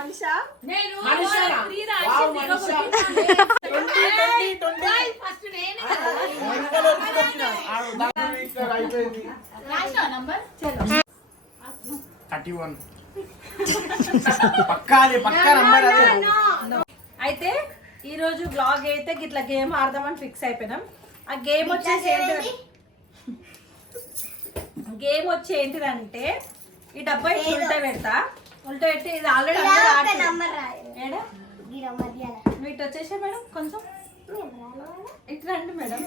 మనిషా అయితే ఈ రోజు బ్లాగ్ అయితే ఇట్లా గేమ్ ఆడదామని ఫిక్స్ అయిపోయినాం. ఆ గేమ్ వచ్చేసి ఏంటిదంటే ఈ డబ్బా ఇట్లా ఉల్టా పెడతా, ఉల్టా పెట్టి ఇది ఆల్రెడీ ఇటు వచ్చేసా మేడం, కొంచెం ఇటు రండి మేడం.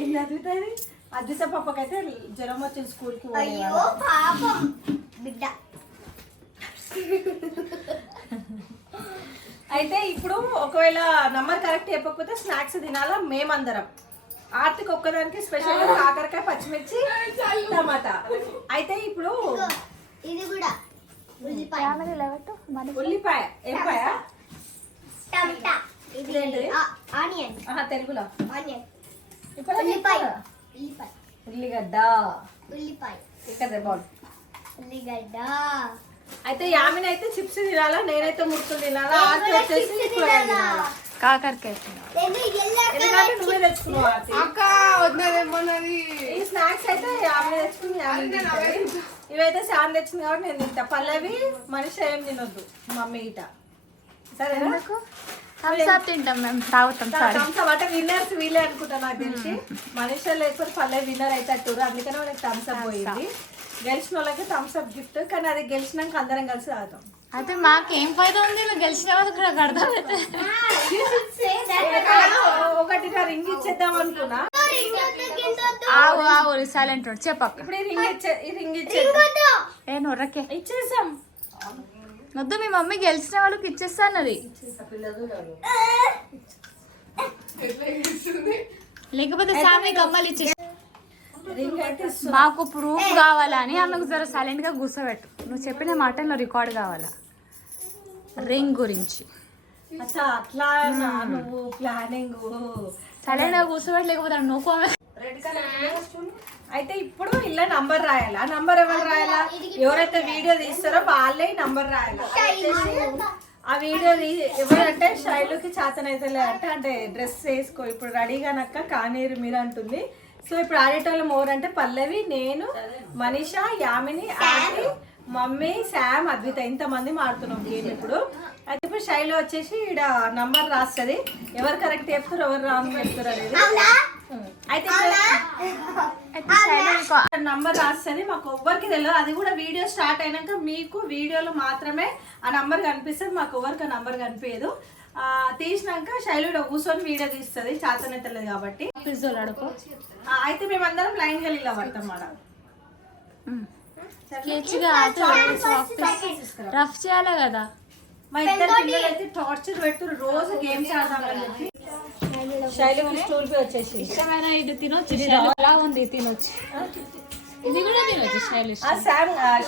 ఏం చదువుతుంది అద్దిస పాపకైతే జ్వరం వచ్చింది స్కూల్కి. బిడ్డ అయితే ఇప్పుడు ఒకవేళ నంబర్ కరెక్ట్ చెప్పకపోతే స్నాక్స్ తినాలా మేమందరం. ఆర్తికి ఒక్కదానికి స్పెషల్ గా కాకరకాయ, పచ్చిమిర్చి, టమాటా. అయితే ఇప్పుడు ఇది కూడా ఉల్లిపాయ, ఎంపాయ, టమాటా, ఆనియన్, తెలుగులో ఆనియన్, ఉల్లిపాయ, ఉల్లిగడ్డ, ఉల్లిపాయ, ఇక్కడ బాగుంది ఉల్లిగడ్డ. అయితే యామిని అయితే చిప్స్ తినాలా, నేనైతే మురుకులు తినాలా, ఆర్తి వచ్చేసి కాకరకాయ. ఎందుకంటే నువ్వే తెచ్చుకున్నావు ఆర్తి. ఈ స్నాక్స్ అయితే యామిని తెచ్చుకుని యామిని తింటుంది. ఇవైతే శామ్ తెచ్చింది కాబట్టి నేను తింటా. పల్లవి మనిషి ఏం తినొద్దు మమ్మీ ఇట, సరేనా? తింటాం మేము, తాగుతాం. థమ్స్అప్ అంటే విన్నర్స్ వీళ్ళే అనుకుంటా నాకు తెలిసి. మనిషి లేకపోతే పల్లవి విన్నర్ అయితే అట్టు, అందుకనే వాళ్ళకి థమ్స్అప్ పోయింది. గెలిచిన వాళ్ళకి థమ్స్అప్ గిఫ్ట్, కానీ అది గెలిచినాక అందరం కలిసి తాగుతాం. అయితే మాకేం ఫైదా ఉంది, గెలిచిన వాళ్ళకి అర్థం అయితే. ఒకటి రింగ్ ఇచ్చేద్దాం అనుకున్నా. సైలెంట్ చెప్పక్క. ఇప్పుడు ఈ రింగ్ ఇచ్చేసాం. వద్దు, మీ మమ్మీ గెలిచిన వాళ్ళకి ఇచ్చేస్తా అన్నది. లేకపోతే సామి కమ్మలు ఇచ్చే. మాకు ప్రూఫ్ కావాలని ఆమెకు జర సైలెంట్ గా కూర్చోబెట్టు. నువ్వు చెప్పిన మాట నువ్వు రికార్డ్ కావాలా రింగ్ గురించి. అట్లా నువ్వు ప్లానింగ్ సైలెంట్ గా కూర్చోబెట్టు, లేకపోతే నువ్వు. అయితే ఇప్పుడు ఇలా నంబర్ రాయాలా. నంబర్ ఎవరు రాయాలా? ఎవరైతే వీడియో తీస్తారో వాళ్ళే నంబర్ రాయాలా. ఆ వీడియో ఎవరంటే శైలుకి చేతనైతే అంటే డ్రెస్ వేసుకో ఇప్పుడు రెడీగా నక్క కానీరు మీరు అంటుంది. సో ఇప్పుడు ఆడేటోళ్ళం ఎవరంటే పల్లవి, నేను, Manisha, Yamini, aunty, mummy, Sam, Advitha, ఇంతమంది మాడుతున్నాం గేమ్ ఇప్పుడు. అయితే ఇప్పుడు శైలు వచ్చేసి ఇక్కడ నంబర్ రాస్తుంది. ఎవరు కరెక్ట్ చెప్తారు, ఎవరు రాంగ్ చెప్తారు అనేది. అయితే నంబర్ రాస్తుంది, మాకు ఎవ్వరికి తెలియదు. అది కూడా వీడియో స్టార్ట్ అయినాక మీకు వీడియోలో మాత్రమే ఆ నంబర్ కనిపిస్తుంది, మాకు ఎవరికి ఆ నంబర్ కనిపించదు. తీసినాక శైలు కూర్చొని వీడియో తీస్తుంది, చేతనే తెలియదు కాబట్టి. అయితే మేమందరం లైన్ గా ఇలా పడతాం మేడం. రఫ్ చేయాలి కదా. మా ఇద్దరు పిల్లలు అయితే టార్చర్ పెడుతూ రోజు గేమ్స్ ఆడదామని చెప్పి శైలు స్టూల్ పై వచ్చేసి ఇష్టమైన ఇది తినొచ్చు. ఎలా ఉంది తినొచ్చు, ఇది కూడా తినొచ్చు.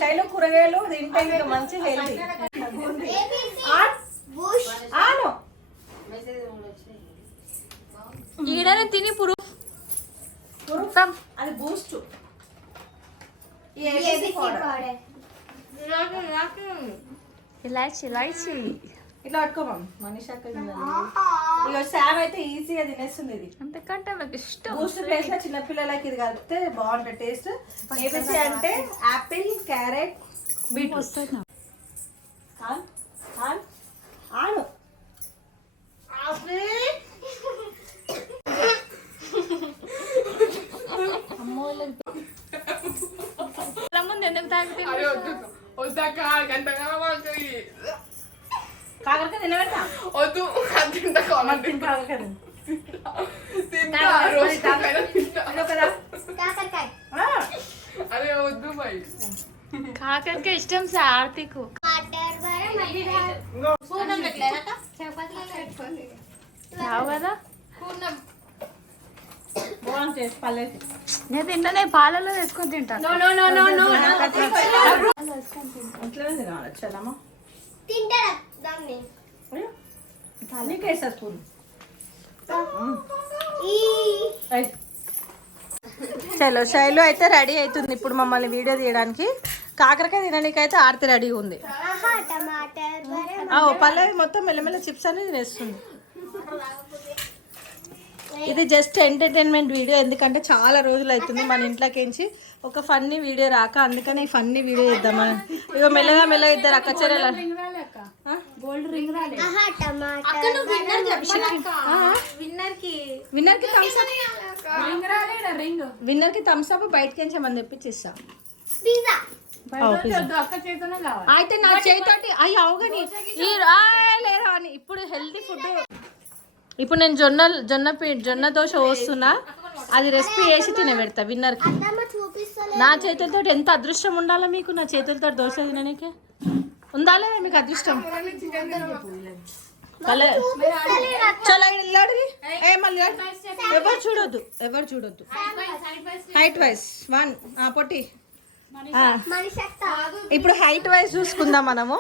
శైలు కూరగాయలు తింటే మంచి హెల్తీ. ఈడనే తిని అది బూస్ట్. ఇలాచి ఇట్లా పట్టుకోమా మనీషా. ఇక శామ్ అయితే ఈజీగా తినేస్తుంది. ఇది అంతకంటే నాకు ఇష్టం. బూస్ట్ ప్లేస్ లో చిన్నపిల్లలకి ఇది కలిపితే బాగుంటుంది టేస్ట్. ఏబిసి అంటే యాపిల్, క్యారెట్, బీట్రూట్. ఆను ముందు ఎందుకు తాగితే కాకరకాయ తినబెట్టా వద్దు. అరే వద్దు బాయ్, కాకరకాయ ఇష్టం ఆర్తికు. కదా నేను తింటానే, పాలలో వేసుకొని తింటాను. చలో శైలు అయితే రెడీ అవుతుంది ఇప్పుడు మమ్మల్ని వీడియో తీయడానికి. కాకరకాయ తినడానికైతే ఆర్తి రెడీ ఉంది. పల్లవి మొత్తం మెల్లమెల్ల చిప్స్ అనేది తినేస్తుంది. ఇది జస్ట్ ఎంటర్టైన్మెంట్ వీడియో, ఎందుకంటే చాలా రోజులు అవుతుంది మన ఇంట్లోకించి ఒక ఫన్నీ వీడియో రాక, అందుకని ఈ ఫన్నీ వీడియో ఇద్దామని. ఇక మెల్లగా ఇద్దరు అక్క చెల్లెలు విన్నర్ కి థమ్స్ అప్ బయటకి అని తెప్పించిస్తా. అయితే నా చేతితోటి అయ్యి అవగాని లేరా అని. ఇప్పుడు హెల్తీ ఫుడ్, ఇప్పుడు నేను జొన్న దోశ పోస్తున్నా, అది రెసిపీ వేసి తినబెడతా విన్నర్కి. నా చేతులతో ఎంత అదృష్టం ఉండాలా మీకు, నా చేతులతో దోశ తిననీకే ఉండాలి మీకు అదృష్టం. ఎవరు చూడొద్దు హైట్ వైజ్ 1 పొట్టి. ఇప్పుడు హైట్ వైజ్ చూసుకుందాం మనము.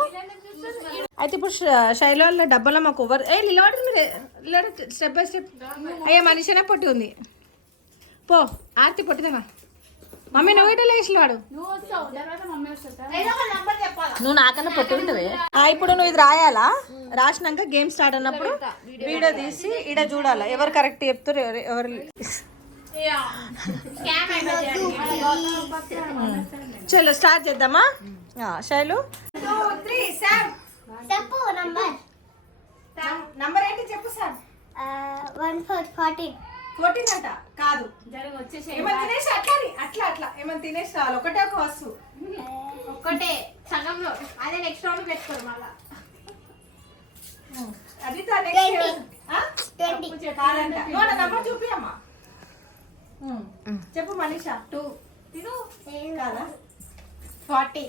అయితే ఇప్పుడు శైలో డబ్బాలో మాకు ఓవర్ నిలబడి మీరు స్టెప్ బై స్టెప్. అయ్యా మనిషినే పొట్టి ఉంది. పో ఆర్తి పొట్టిదమ్మా. మమ్మీ నువ్వు ఇటు లేచివాడు, నువ్వు నాకన్నా పొట్టి ఉంటవే. ఇప్పుడు నువ్వు ఇది రాయాలా, రాసినాక గేమ్ స్టార్ట్ అన్నప్పుడు వీడియో తీసి ఈడ చూడాలా ఎవరు కరెక్ట్ చెప్తారు ఎవరు. చలో స్టార్ట్ చేద్దామా. శైలు చెప్పు నంబర్ ఏంటి చెప్పు సార్. 14 అంట కాదు, ఏమన్నా తినేసి అట్లా ఏమన్నా తినేసి రావాలి. ఒకటే ఒక వస్తువు, ఒక్కటే సగంలో, అదే నెక్స్ట్ రౌండ్ పెట్టుకోరు మళ్ళా. అది కాదంట. నంబర్ చూపి అమ్మా. చెప్పు మనీషా. 2 తిను కాదా. 40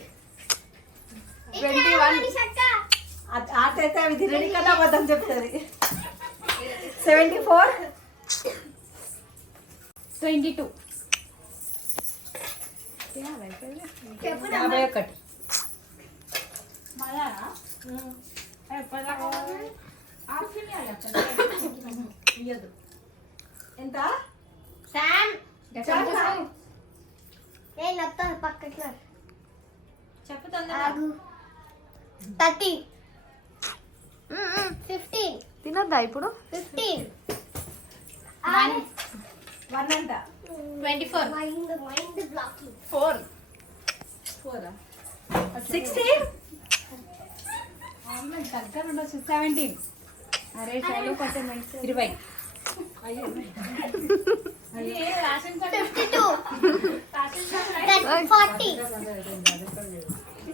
అయితే అవి తినని కదా అబద్ధం చెప్తుంది. 74 22 51 ఎంత శామ్ నేను వస్తాను పక్కకి. చెప్పుతుందా. 30 15 తినొద్దా ఇప్పుడు. 15 1 అంట. 24 మైండ్ బ్లాకింగ్. 4 16 దగ్గర ఉండొచ్చు. 17 అరే చాలు కొంచెం 20 52 40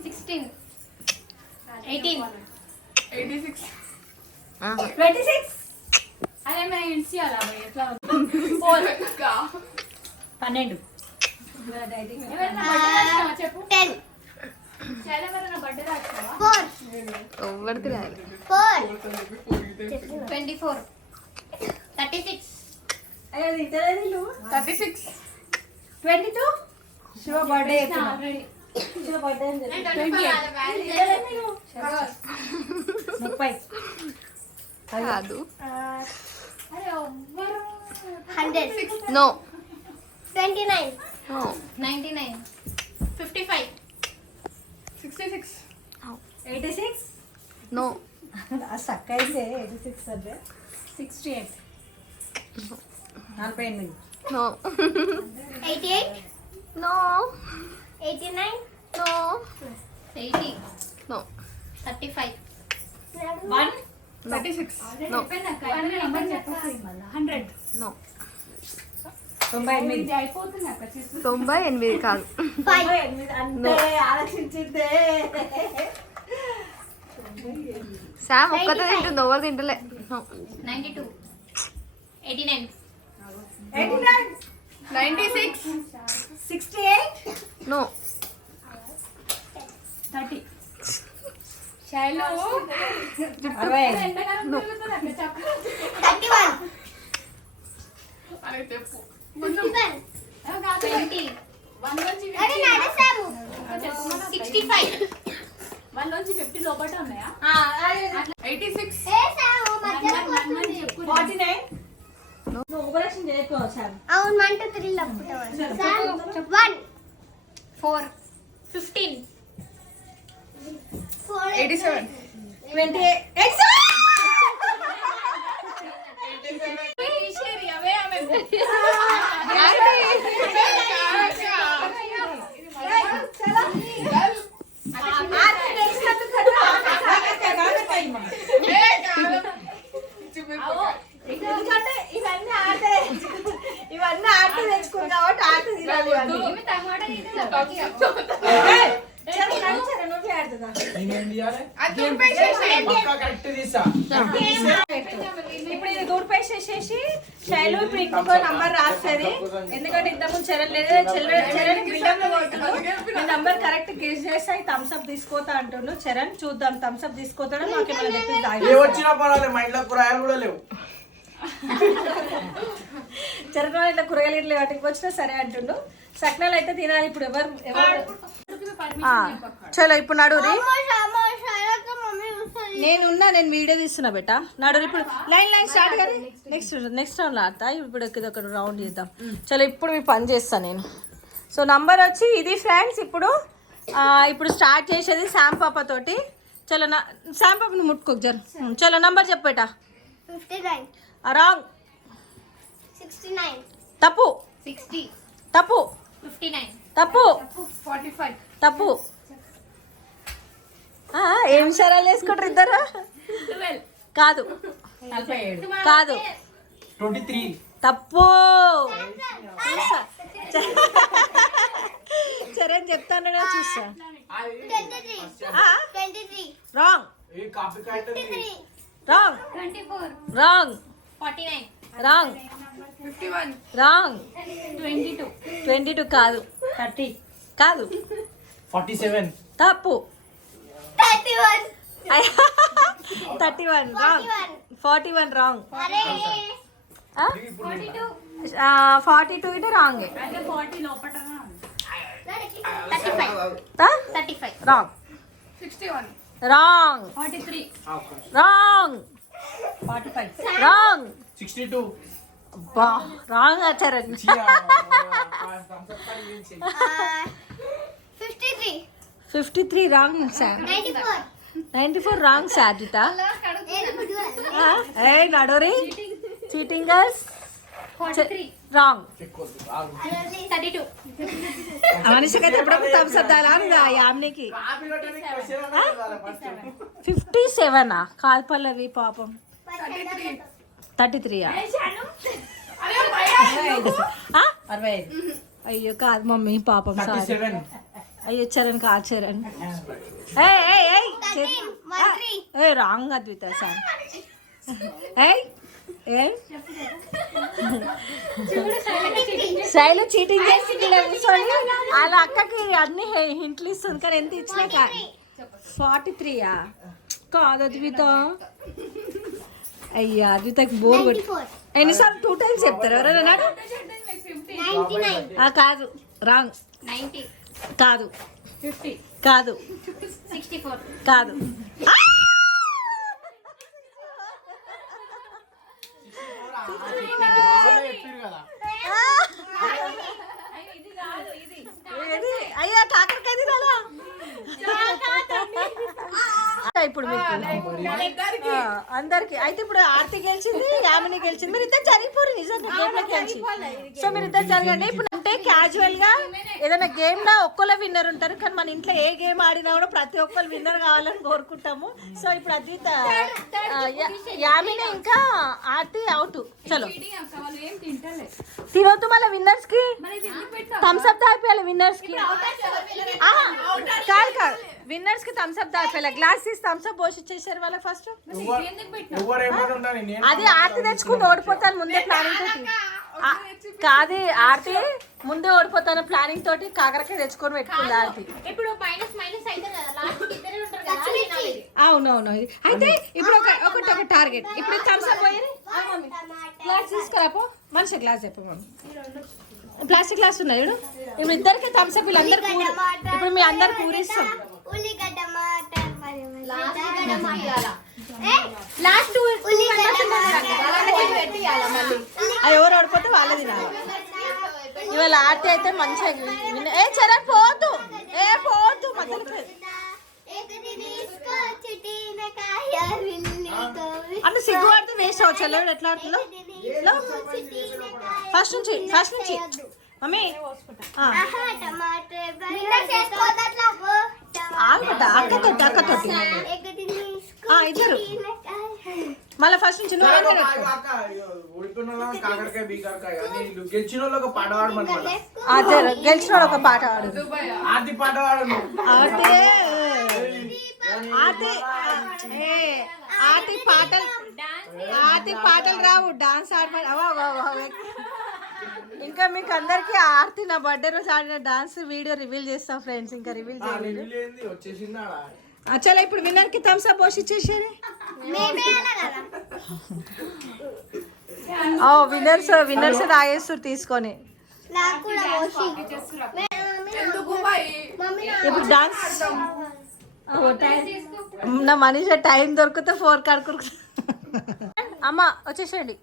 16 18 86 26 అరే మేము ఇన్సియాలా ఎట్లా 4 12 చెప్పు. 10 బర్త్డే రాస్తావా. 4 ఎవరికి రాయాలి. 4 24 36 36 22 Shiva birthday already Shiva birthday 30 కాదు. అరే ఎవ్వరు 100 నో 29 నో 99 55 66 86 నో సక్క అయితే 86 అంటే 68 48 no 88 no 89 no 80 no 35 1 36 no 100 no 98 అయిపోతుంది అక్క. 98 కాదు. 98 అంటే ఆలోచించిందే. శామ్ ఒక్కతే తింటుంది, ఎవరు తింటలే. 92 89 89 96 68 నో 30 శైలు 60 31 అరే చెప్పు 20 అరే నడసాము 65 1 నుంచి 50 లోపల ఉన్నాయా. 86 ఏ సాము మధ్యలో పోతుంది. 49 నువ్వు ఆపరేషన్ చేయకు సార్. అవును 1 2 3 లప్పుతావు. సామ్ 1 4 15. 87. 28. ఎందుకంటే ఇవన్నీ ఆట తెచ్చుకుని కాబట్టి ఆట తినాలి ఇవన్నీ. నువ్వే ఆడుతుందా? ఇప్పుడు ఇది దూర్పేసేసేసి శైలు ఇప్పుడు ఇంకొక నంబర్ రాస్తుంది. ఎందుకంటే ఇంతకుముందు చరణ్ లేదు, చరణ్ బిల్డప్ కొడుతున్నాడు. నంబర్ కరెక్ట్ గెస్ చేస్తే థమ్స్ అప్ తీసుకోతా అంటున్నాడు. చరణ్ చూద్దాం థమ్స్ అప్ తీసుకోతాడు. మాకేమైనా చరణ్ ఇట్లా కూరగాయలు ఇట్లా వాటికి వచ్చినా సరే అంటుండు. సక్నాలు అయితే తినాలి ఇప్పుడు. ఎవరు చలో ఇప్పుడు నడురి. నేను వీడియో తీస్తున్నా బెట్ట. నడురు ఇప్పుడు లైన్ స్టార్ట్ కానీ నెక్స్ట్ రౌండ్ ఆడతా. ఇప్పుడు ఒక రౌండ్ చేద్దాం. చలో ఇప్పుడు మీ పని చేస్తాను నేను. సో నంబర్ వచ్చి ఇది ఫ్రెండ్స్. ఇప్పుడు స్టార్ట్ చేసేది శామ్ పాప తోటి. చలో శామ్ పాపని ముట్టుకోకు జరు. చలో నంబర్ చెప్పేట. 59. రాంగ్. 69. తప్పు. 60. తప్పు. 59. తప్పు. 45. తప్పు. ఏం సరాలు వేసుకుంటారు ఇద్దరు? కాదు కాదు 23. తప్పు. చరణ్ చెప్తాను చూసా. 23. Wrong. 53. Wrong. 24. Wrong. 49. Wrong. 51. Wrong. 22. 22 కాదు. 30 కాదు. 47. తప్పు. 31. 31 రాంగ్. 41 రాంగ్. అరే 42 ఇది wrong. 35. Wrong. 61. Wrong. 43. Wrong. 45 wrong. 62. బా రాంగ్ ఆచారం. 53. 53 రాంగ్ సార్. 94. 94 రాంగ్ సాధిత. ఏ నడోరి చీటింగ్ గర్ల్స్. 43. రాంగ్. 32. మనిషికైతే ఎప్పుడప్పుడు థమ్స్ అప్ దాలా యామ్నికి. 57 కాదు పల్లవి పాపం. 33 అయ్యో కాదు మమ్మీ పాపం సారీ. 37. అయ్యో చరణ్ కాదు చరణ్. ఏ wrong Advita sir. Shailu cheating చేసి కూర్చొని వాళ్ళ అక్కకి అన్ని హింట్లు ఇస్తుంది. కానీ ఎంత ఇచ్చినా కాదు. 43 కాదు అద్విత. అయ్యా అద్వితకి బోర్ కొట్టి ఎన్నిసార్లు 2 times చెప్తారు ఎవరైనా? కాదు రాంగ్. 90. కాదు. 50. కాదు. 64. కాదు. అయ్యా కాకరకాయ తినాలా? ఇప్పుడు మీకు అందరికి అయితే ఇప్పుడు ఆర్తి గెలిచింది, యామిని గెలిచింది. మీరు ఇద్దరు జరిగిపోరు నిజంగా గేమ్ లో గెలిచి. సో మీరు ఇద్దరు జరగండి. ఇప్పుడు అంటే క్యాజువల్ గా ఏదైనా గేమ్ లో ఒక్కళ్ళ విన్నర్ ఉంటారు. కానీ మన ఇంట్లో ఏ గేమ్ ఆడినా కూడా ప్రతి ఒక్కరు విన్నర్ కావాలని కోరుకుంటాము. సో ఇప్పుడు అద్విత, యామిని ఇంకా ఆర్తి అవుట్. చలో తినొద్దు మళ్ళీ విన్నర్స్ కి థమ్స్ అప్ తాగిపోయాలి. విన్నర్స్ కి కాదు కాదు విన్నర్స్ కి థమ్స్ అప్ తాగిపోయాలి. గ్లాస్ తీసి థమ్స్ అప్ పోసి ఇచ్చేసారు వాళ్ళ ఫస్ట్. అది ఆర్తి తెచ్చుకుని ఓడిపోతాను ముందే ప్లానింగ్ తోటి. కాదు ఆర్తి ముందే ఓడిపోతాను ప్లానింగ్ తోటి కాకరకాయ తెచ్చుకొని పెట్టుకుంది ఆర్తి. ఇప్పుడు మైనస్ అయితే కదా లాస్ట్ ఇద్దరే ఉంటారు కదా. అవునవును. అయితే ఇప్పుడు ఒక టార్గెట్. ఇప్పుడు థమ్స్ అప్ పోయి గ్లాస్ తీసుకురాపో. మనిషి గ్లాస్ చెప్పు మమ్మీ. ప్లాస్టిక్ గ్లాస్ ఉన్నాయి చూడు. ఇప్పుడు ఇద్దరికి థమ్స్ అప్. వీళ్ళందరూ ఇప్పుడు మీ అందరు పూరిస్తాం. ఎవరు ఓడిపోతే వాళ్ళే తినాలి. ఇవాళ ఆర్తి అయితే మంచిగా చరణ్ పోదు. చేస్తావు చెల్లెడు ఎట్లా ఆడుతుందో ఫస్ట్ నుంచి మమ్మీ అక్కతోటి ఇద్దరు మళ్ళీ ఫస్ట్ నుంచి కాకరకాయ బీకారకాయ గెలిచిన వాళ్ళు ఒక పాట పాడమని గెలిచిన ఒక పాట ఆడు ఆర్తి పాట పాడను ఆర్తి పాటలు రావు డాన్స్ ఆడమని ఇంకా మీకు అందరికి ఆర్తి నా బర్త్డే రోజు ఆడిన డాన్స్ వీడియో రివీల్ చేస్తాం ఫ్రెండ్స్ ఇంకా రివీల్ చేయలేదు వచ్చేసిందా చలో ఇప్పుడు విన్నర్ కి థమ్స్ అప్ పోసి ఇచ్చేసారు విన్నర్స్ తాగేస్తారు తీసుకొని ఇప్పుడు డాన్స్ నా మనీషా టైం దొరికితే 4 కడుకు అమ్మ వచ్చేసేయండి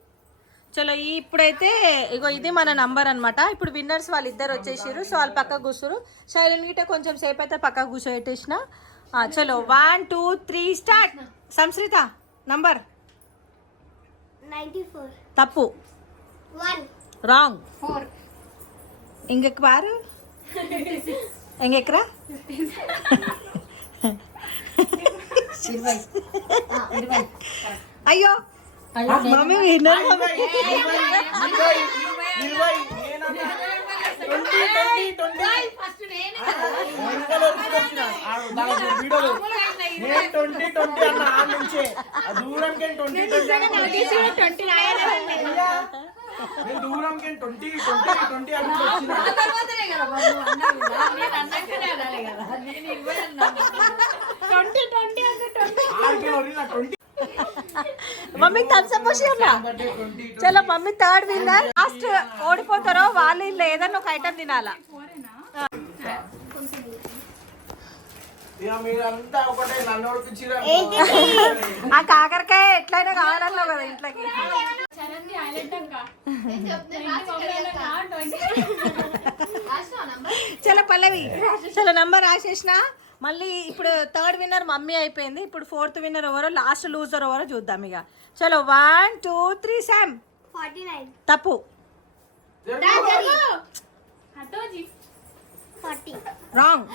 చలో ఇప్పుడైతే ఇగో ఇది మన నంబర్ అనమాట ఇప్పుడు విన్నర్స్ వాళ్ళిద్దరు వచ్చేసారు సో వాళ్ళు పక్క కూర్చురు శైలన్ గిట్ట కొంచెం సేపు అయితే పక్క కూర్చోబెట్టేసిన చలో 1 2 3 స్టార్ట్ సంశ్రిత నంబర్ 94 తప్పు 1 రాంగ్ 4 ఇంకొక బారు ఇంకెక్కరా అయ్యో మమ్మీ విన్నర్ మమ్మీ థమ్స్అప్ పోసియమ్మా చలో మమ్మీ థర్డ్ విన్నర్ లాస్ట్ ఓడిపోతారో వాళ్ళు ఇల్లు ఏదన్నా ఒక ఐటమ్ తినాలా ఆ కాకరకాయ ఎట్లయినా కావాలన్నావు కదా ఇంట్లోకి చలో పల్లవి చలో నంబర్ రాసేసిన మళ్ళీ ఇప్పుడు థర్డ్ విన్నర్ మమ్మీ అయిపోయింది ఇప్పుడు 4th విన్నర్ ఎవరో లాస్ట్ లూజర్ ఎవరో చూద్దాం ఇక చలో 1 2 3 శామ్ 49 తప్పు రాంగ్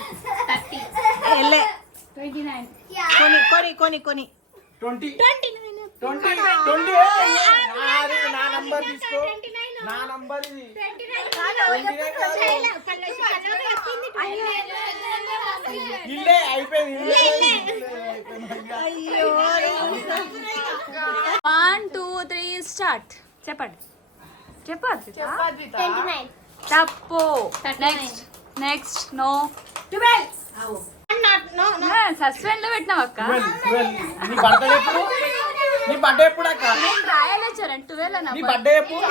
30 కొని 20 నా నంబర్ తీసుకో నా నంబర్ ఇది ఇల్లే అయిపోయింది అయ్యో 1 2 3 స్టార్ట్ చెప్పండి చెప్పండి 29 తప్పు నెక్స్ట్ నో 12 సస్పెండ్ లో పెట్టినావు అక్క 12 నీ బర్త్డే ఎప్పుడు నీ బర్త్డే ఎప్పుడు అక్క రాయలేచారు 12 అన్న నీ బర్త్డే ఎప్పుడు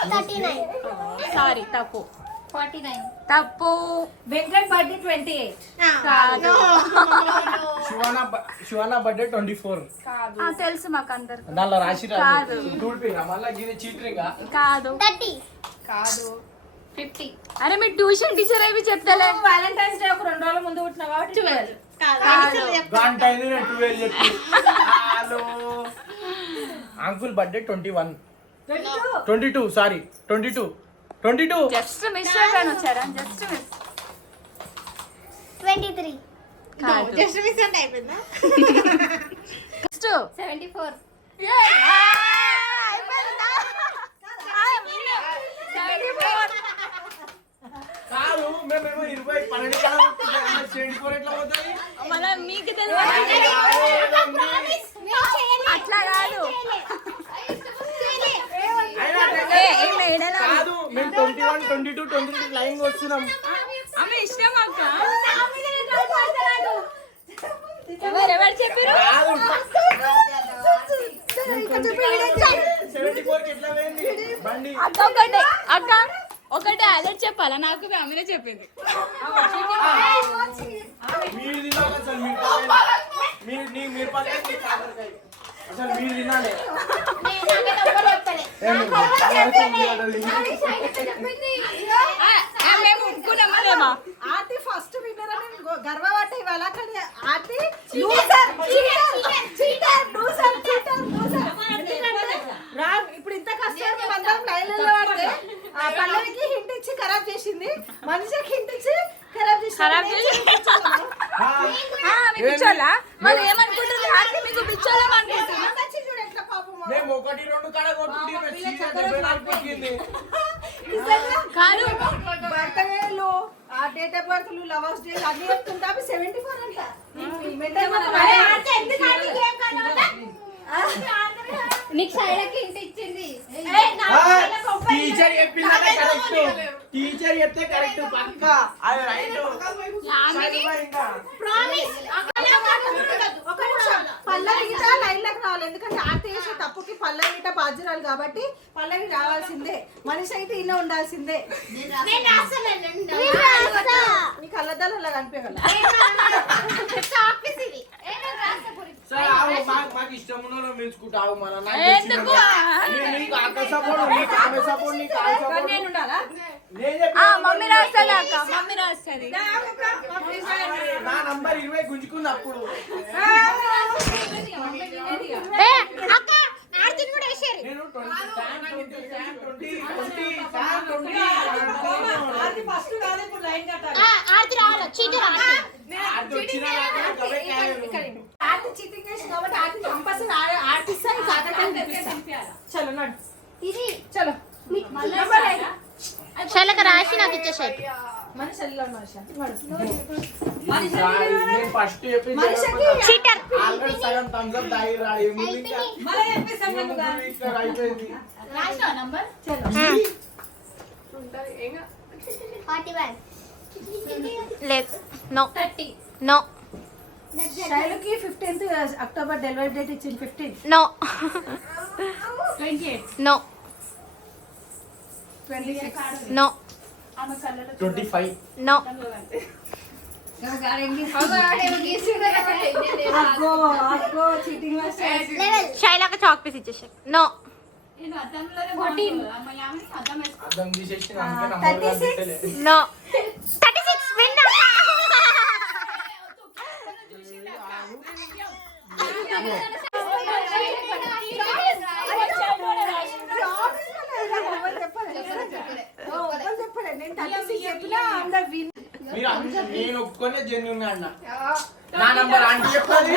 39 సారీ తప్పు 49 తప్పు వెంకట్ బర్త్డే 28 కాదు శివానా బర్త్డే 24 తెలుసు మాకు అందరు దానిలో రాసి కాదు. చూడిపోయినా మళ్ళీ గిది చీటరింగ్ కాదు 30 కాదు 50 అరే మీ ట్యూషన్ టీచర్ అవి చెప్తలే వాలంటైన్స్ డే ఒక 2 రోజుల ముందు పుట్టిన కాబట్టి 12 గంట అయింది నేను 12 చెప్పి hello uncle birthday 22 sorry 22 just miss అయిపోయాను చరణ్ జస్ట్ మిస్ 23 కాదు జస్ట్ మిస్ అంటే అయిపోయిందా నెక్స్ట్ 74 కాదు మేమేమో 20 12 కాదు 74 ఎట్లా పోతుంది మళ్ళీ మీకు తెలియదు అట్లా కాదు కాదు మేము 21 22 23 లైన్ వస్తున్నాం ఆమె ఇష్టం అక్క ఎవరెవరు చెప్పారు కాదు 74 కి ఎట్లా పోయింది బండి అక్క ఒకటే అదే చెప్పాలా నాకు ఆమెనే చెప్పింది మీరు తినాలి అసలు మీరు పక్కన కాకరకాయ అసలు మీరు తినాలి మేము ఒప్పుకున్నామా ఆర్తి ఫస్ట్ విన్నర్ అని గర్వపడ్డ ఇవాళ కానీ ఆర్తి లూజర్ చీటర్ రాంగ్. ఇప్పుడు ఇంత కష్టపడి అందరం లైన్లలో పడితే ఆ పల్లవికి హింట్ ఇచ్చి ఖరాబ్ చేసింది, మనిషికి హింట్ ఇచ్చి ఖరాబ్ చేసి పిచ్చోళ్ళా వాళ్ళు ఏమనుకుంటారు? ఆర్తి మీకు పిచ్చోళ్ళం అనుకుంటున్నా. చూడు ఎట్లా పాపం మేము 1-2 కాడ కొట్టుకుంటే కాదు బర్త్డేలు ఆ డేట్ ఆఫ్ బర్త్లు లవర్స్ డే అన్ని చెప్తుంటా 74 అంట. నీకు శైలకి ఇంటి ఇచ్చింది. టీచర్ చెప్పింది కరెక్ట్, టీచర్ చెప్తే కరెక్ట్ పక్క అది రైట్. పల్లవి గిట లైన్ లోకి రావాలి, ఎందుకంటే ఆర్తి చేసే తప్పుకి పల్లవి గిట బాధ్యురాలు కాబట్టి పల్లవి రావాల్సిందే, మనిషి అయితే ఈయన ఉండాల్సిందే. నీ కళ్ళద్దాలు కనిపించగల మాకు ఇష్టం ఉన్న మెచ్చుకుంటావు మన ఎందుకు? నేను ఉండాలా? మమ్మీ రాస్తుంది అక్క, మమ్మీ రాస్తుంది. నా నంబర్ 20 గుంజుకుంది అప్పుడు. అక్క ఆర్తిని కూడా వేసారు. నేను 20 ఆర్తి ఫస్ట్ కాదు, ఇప్పుడు లైన్ కట్టాలి. ఆర్తి రావాలి, చీటర్ ఆర్తి. ఆర్తి చీటింగ్ చేసి కాబట్టి ఆర్తి కంపల్సరీ ఆర్టిస్ట్ చలో నడు ఇది చలో శైలక రాసి నాకు ఇచ్చేసాయి. మన సెల్లో ఫస్ట్ చీటర్. ఆల్రెడీ సగం థమ్స్ అప్ దాగి రాడు. ఏముంది ఇంకా? ఇక్కడ అయిపోయింది. లేదు, నో నో శైలుకి 15th అక్టోబర్ డెలివరీ డేట్ ఇచ్చింది. 15 నో 28 నో 26 నో 25 నో. అగ్గో అగ్గో చీటింగ్ మాస్టర్. శైలక చాక్ పీస్ ఇచ్చేసాయి. నో అర్థం తీసేసి అందుకే నంబర్ 36 నో 36 విన్. నేను ఒప్పుకొని జెన్యున్ అన్న. నా నంబర్ ఆంటీ చెప్పాలి.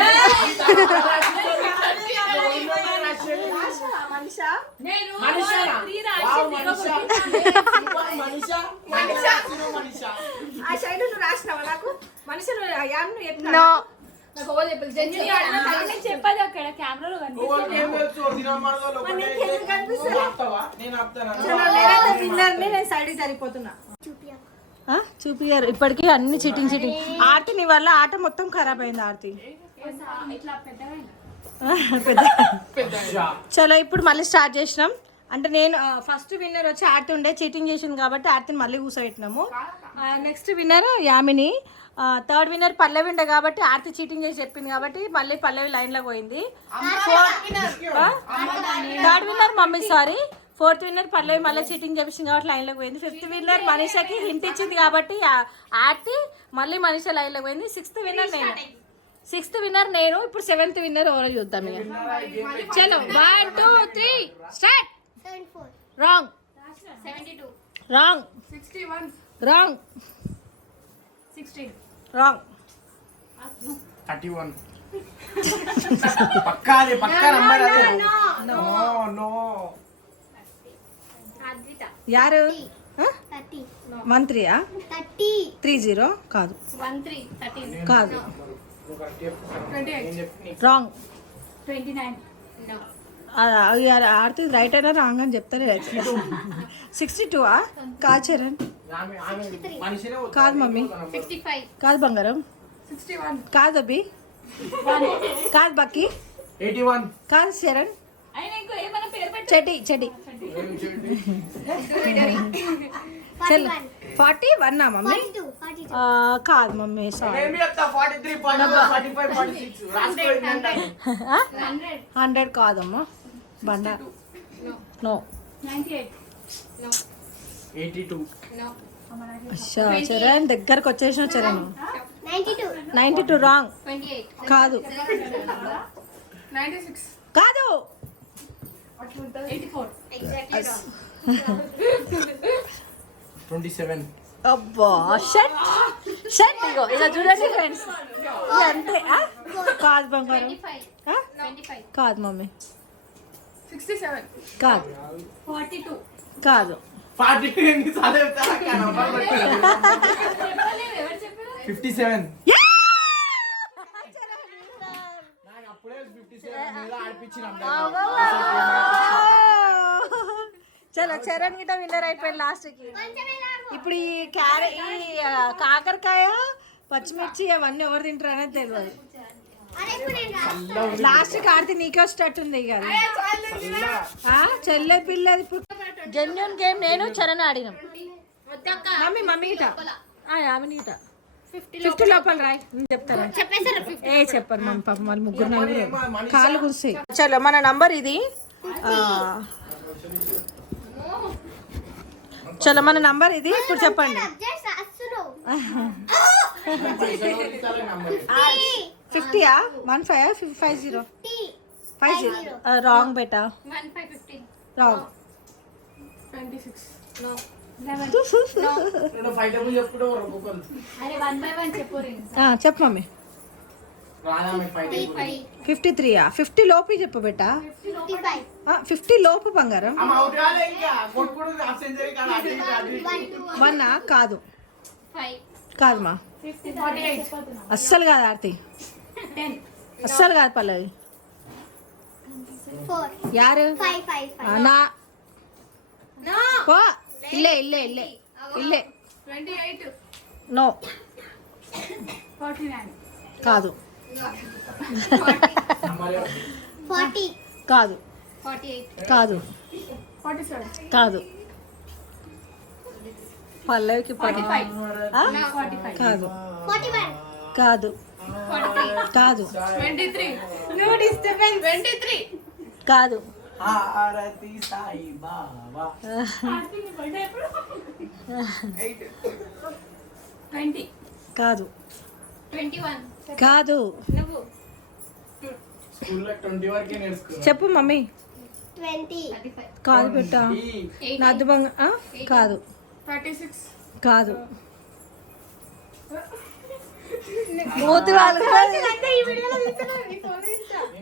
ఆ సైడ్ నువ్వు రాసినావా నాకు మనిషి నో చెప్పదు అక్కడ కెమెరాలో నేను సైడ్ సరిపోతున్నా. చూపియారు ఇప్పటికీ అన్ని చీటింగ్ చీటింగ్. ఆర్తి నీ వల్ల ఆట మొత్తం ఖరాబ్ అయింది ఆర్తి. చలో ఇప్పుడు మళ్ళీ స్టార్ట్ చేసినాం. అంటే నేను ఫస్ట్ విన్నర్ వచ్చి ఆర్తి ఉండే చీటింగ్ చేసింది కాబట్టి ఆర్తిని మళ్ళీ కూర్చోబెట్టినాము. Next winner Yamini, third winner Pallavi ఉండే కాబట్టి ఆర్తి చీటింగ్ చేసి చెప్పింది కాబట్టి మళ్ళీ పల్లవి లైన్లో పోయింది. Third winner mummy sorry, fourth winner Pallavi మళ్ళీ చీటింగ్ చేపించింది కాబట్టి లైన్లోకి పోయింది. ఫిఫ్త్ విన్నర్ మనీషాకి హింట్ ఇచ్చింది కాబట్టి ఆర్తి మళ్ళీ మనీషా లైన్లోకి పోయింది. సిక్స్త్ విన్నర్ నేను. ఇప్పుడు 7th విన్నర్ ఎవరో చూద్దాం ఇక. చలో 1 2 3 start. Wrong 72 wrong 61 wrong 16 wrong 31 పక్కా అదే పక్కా నంబర్ అదే. నో నో అద్విత యారు 30 మంత్రియా 30 30 కాదు 13 13 కాదు 28 రాంగ్ 29 నో ఆర్తి రైట్ అయినా రాంగ్ అని చెప్తారు. 62 కాదు చరణ్, కాదు మమ్మీ, 55 కాదు బంగారం, 61 కాదు అబ్బి, కాదు బక్కి, 81 కాదు చరణ్, అయినా ఇంకో ఏమైనా పేరు పెట్టు. చెడి చెడి చల్ 41 మమ్మీ. 42 కాదు మమ్మీ సారీ. 43 45 46 రాసుకోండి. 100 కాదమ్మా బండ. నో 98 నో 82 నో అచ్చా చరణ్ దగ్గరకు వచ్చేసిన చరణ్ 92 92 రాంగ్ 28 కాదు 96. కాదు 84. ఎగ్జాక్ట్లీ 27. అబ్బా షట్ షట్ ఇగో ఇలా చూడండి ఫ్రెండ్స్ ఇది అంతే ఆ? కాదు బంగారం 25 ఆ? 25 కాదు మమ్మీ 67. కాదు 42 కాదు 40 ఎన్నిసార్లు చెప్తారా అక్క? నంబర్ పట్టుకోలేదు. 57. నాకు అప్పుడే 57 మీద ఆడిపించిన చలో చరణ్ గిట్ట విన్నర్ అయిపోయింది లాస్ట్కి. ఇప్పుడు ఈ కాకరకాయ పచ్చిమిర్చి అవన్నీ ఎవరు తింటారు అనేది తెలియదు. లాస్ట్ కార్తీ నీకే వచ్చేటట్టుంది ఇక అది. చెల్లె పిల్లది ఇప్పుడు జెన్యున్ గేమ్ నేను చరణ్ ఆడినాం. మమ్మీ గిట ఆమె గిట 50 లోపల రాయి చెప్తారా? ఏ చెప్పరు మమ్మీ పాపం వాళ్ళు ముగ్గురు కాళ్ళు కురిసాయి. చలో మన నంబర్ ఇది. చలో మన నంబర్ ఇది ఇప్పుడు చెప్పండి. 50యా 15 50 50 రాంగ్ బేటా 15 రాంగ్ 26. నేను 5 డబ్బులు చెప్పుకుంటే ఒక్కొక్కరు అరే 1 by 1 చెప్పు చెప్పు మమ్మీ. రాదా మీకు 5 డబ్బులు? 53యా 50 లోపు చెప్పు బేటా. 55 50 లోపు బంగారం. అమ్మ అవుట్ కాలే ఇంకా కొట్టుకుంటూ హాఫ్ సెంచరీ కాదు అటు ఇటు అటు ఇటు. 1 కాదు 5 కాదు మా 48. అస్సలు కాదు ఆర్తి 10 అస్సలు కాదు పల్లవి 4 యారు 5 5 నా పో ఇల్లే ఇల్లే ఇల్లే ఇల్లే 28. నో 49. కాదు 40 కాదు 48 కాదు 47. కాదు పల్లవికి 45. ఆ? 45. కాదు 41 కాదు 43 కాదు 23. no disturbance 23. కాదు హారతి సాయి బాబా 20. కాదు 21 కాదు నువ్వు స్కూల్లో 20 వరకే నేర్చుకున్నా. చెప్పు మమ్మీ 20 కాదు బిడ్డ నా అద్భుతంగా కాదు 36. కాదు మూతి వాళ్ళు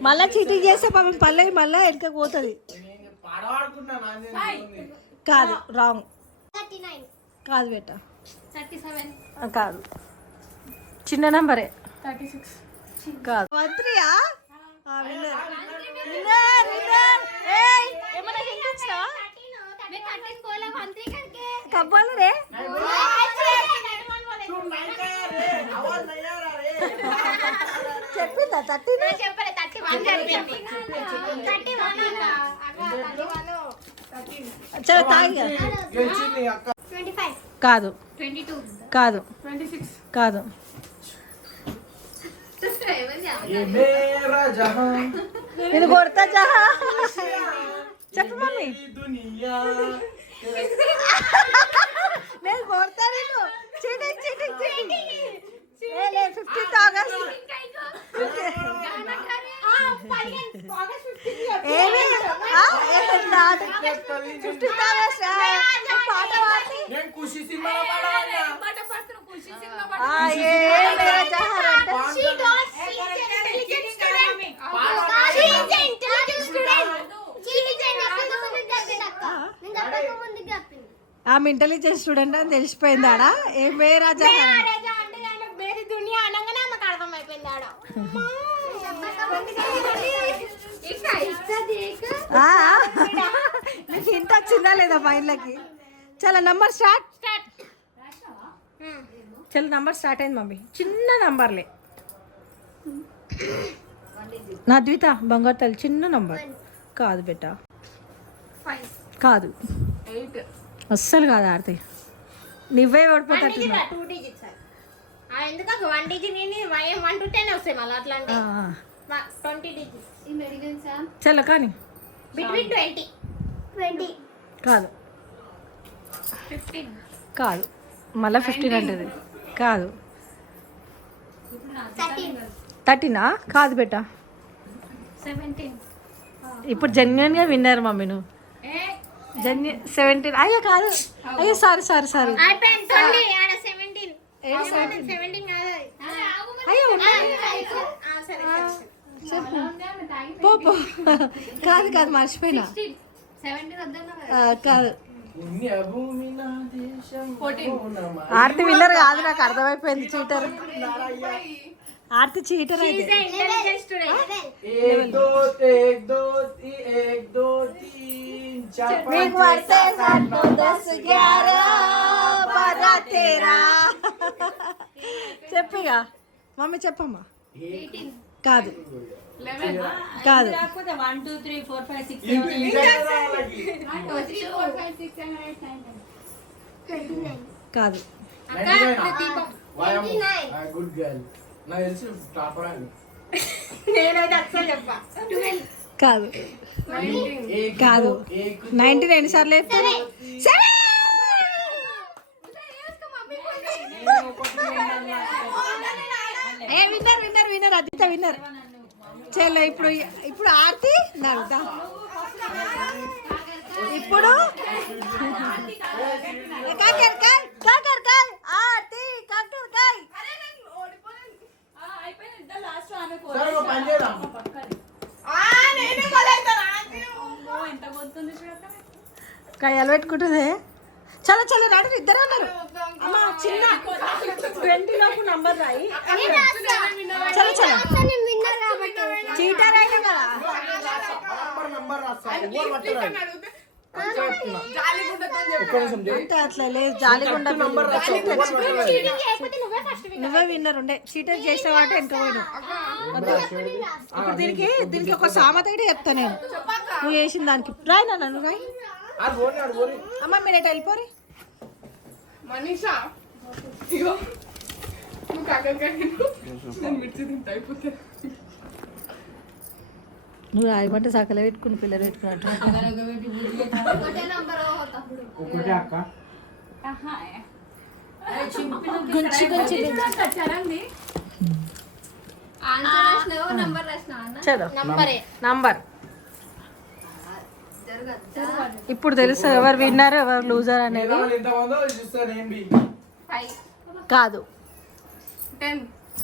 మళ్ళా చీటింగ్ చేస్తే పాపం పల్లవి మళ్ళా వెనక పోతుంది. నేను పాడవాడుకున్నా నాది. కాదు రాంగ్ 39 కాదు బేట 37 కాదు చిన్న నంబరే 36. కాదు మంత్రియా ఏమన్నా హింటించినావా मैं 13 बोला 13 करके కబ్బాలు రే आवाज नहीं आ रहा रे. చెప్పిందా 30 చెప్పలే 31 చెప్పింది 31 చలో తాగి గెలిచింది అక్క. 25 కాదు 22 కాదు 26. కాదు ये मेरा जहां నేను కొడతా జహా చెప్పు మమ్మీ मेरी दुनिया. నేను కొడతా నేను cheating cheating cheating 15th August ఏమి 15th ఆగస్ట్ పాట పాడి నేను ఖుషి సినిమాలో పాడవాడినా. ఏ మేరా జహర్ అంటే she don't she is an intelligent student she is an intelligent student she is an ఆమె ఇంటెలిజెంట్ స్టూడెంట్ అని తెలిసిపోయింది ఆడ ఏ మేరా జహర్ వేరే దునియా అనగానే ఆమెకు అర్థమైపోయింది ఆడ నీకు ఇంత వచ్చిందా లేదా మైండ్లకి. చలో నంబర్ స్టార్ట్ చలో నంబర్ స్టార్ట్ అయింది మమ్మీ చిన్న నంబర్లే. నా ద్విత బంగారు తల్లి చిన్న నంబర్ కాదు బెట్ట 5 కాదు 8. అస్సలు కాదు ఆడితే నువ్వే ఓడిపోతాడు. 2 digits ఎందుకు 1 digit నేను 1 to 10 వస్తాయి మళ్ళీ అట్లా అంటే 20 digits చలో కానీ బిట్వీన్ 20 కాదు 15 కాదు మళ్ళీ 15 అంటది. కాదు 13ఆ? కాదు బెట్ట. 17. ఇప్పుడు జెన్యున్గా విన్నారు మమ్మీ నువ్వు. 17. అయ్యో కాదు, అయ్యో సారీ అయిపోయింది 20 ఆడ 17. 17 కాదు అది. అయ్యో సరే చెప్పు. పో కాదు మర్చిపోయినా. 17 వద్దన్నా కాదు. పుణ్యభూమి నా దేశం. 14. ఆర్తి విన్నర్ కాదు, నాకు అర్థమైపోయింది. చీటర్ ఆర్తి చీటర్ అయితే. Intelligent student. एक दो तीन चार एक बार से 7 9 10 11 12 13. చెప్పిగా మమ్మీ చెప్పమ్మా. 18. కాదు 11. కాదు 1 2 3 4 5 6 ఇంటి 7 నిజాలకి 1 2 3 4 5 6 7 8 9 10. కాదు గుడ్ గర్ల్. నాకు తెలిసి టాపర్ అని. నేనైతే అస్సలు చెప్పా. 12. కాదు 19. కాదు 19 ఎన్నిసార్లు చెప్తారు? Winner Aditha winner. చలో ఇప్పుడు ఆర్తి నడుదా. ఇప్పుడు ఆర్తి కాకరకాయ్. సరే ఒక పని చేద్దాం. కాయలు పెట్టుకుంటుంది. చలో రాడు, ఇద్దరు అన్నారు. అమ్మ చిన్న 20 లోపు నంబర్ రాయి. చలో చీటర్ అయినా కదా. నంబర్ రాస్తా. ఎవరు పట్టరా? ఒక్క నిమిషం చేయి. అంటే అట్లా లేదు, జాలిగుండ నంబర్ రాస్తా. ఎవరు పట్టరా? నువ్వే విన్నర్ ఉండే. చీటర్ చేసిన వాటి వెనక పోయిను. ఇప్పుడు దీనికి ఒక సామెత అయితే చెప్తా నేను. నువ్వు చేసిన దానికి రాయి నాన్న, నువ్వు రాయి. ఆడు పోనీ. అమ్మ మీరు వెళ్ళిపోరి. మనీషా ఇగో నువ్వు కాకరకాయ నేను మిర్చి తింటా అయిపోతే. నువ్వు రాయమంటే సకలే పెట్టుకుని పిల్లలు పెట్టుకున్నట్టు. ఒకటే అక్క. గుంచి చలో నంబర్. ఇప్పుడు తెలుసు ఎవరు విన్నారు ఎవరు లూజర్ అనేది. ఎంతమందో చూస్తాను ఏం బి. 5. కాదు 10.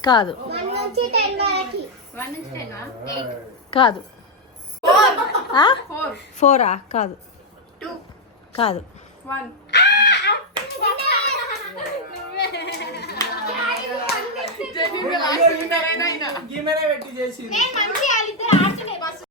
కాదు 1 నుంచి 10 వరకు. 1 నుంచి 10. 8. కాదు 4. 4ఆ? కాదు 2. కాదు 1. ఈమెనే పెట్టి చేసి నేను మంచి వాళ్ళిద్దరు ఆడుతున్నాయి.